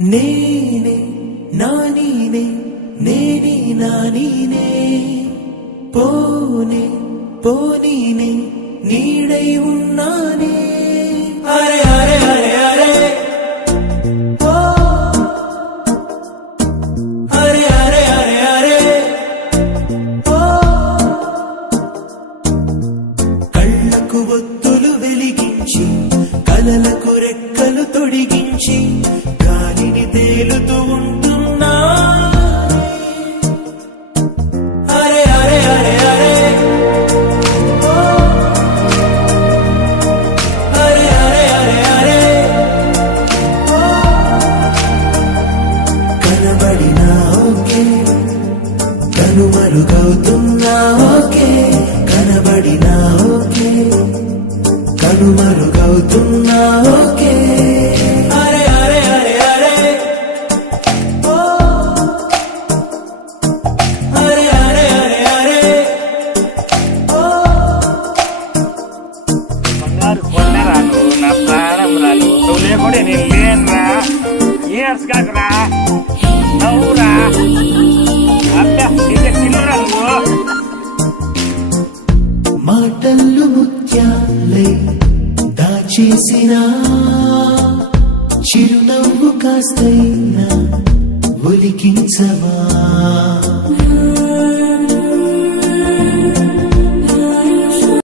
నేనే నానీనే నేనే నానీనే పోనే పోనీనే నీడై ఉన్నానే అరే అరే అరే అరే ఓ అరే అరే అరే అరే ఓ కళ్ళకు ఒత్తులు వెలిగించి కలలకు రెక్కలు తొడిగించి గాలిని తేలుతూ ఉంటున్నా అరే అరే అరే అరే ఓ అరే అరే అరే అరే ఓ కనబడినా ఓకే కనుమరుగవుతున్నా ఓకే కనబడినా ఓకే కనుమరుగవుతున్నా ఓకే అరే అరే అరే అరే ఓ అరే అరే అరే అరే ఓ బంగారు కొండరా నువ్వు నా ప్రాణం రా నువ్వు లేకుండా నేను లేనురా ఇయర్స్ కాకరా నవ్వురా అబ్బా ఇదే తిన్నరా నువ్వు మాటల్లు ముత్యాలై దాచేసిన చిరునవ్వు కాస్తైనా ఒలికించవా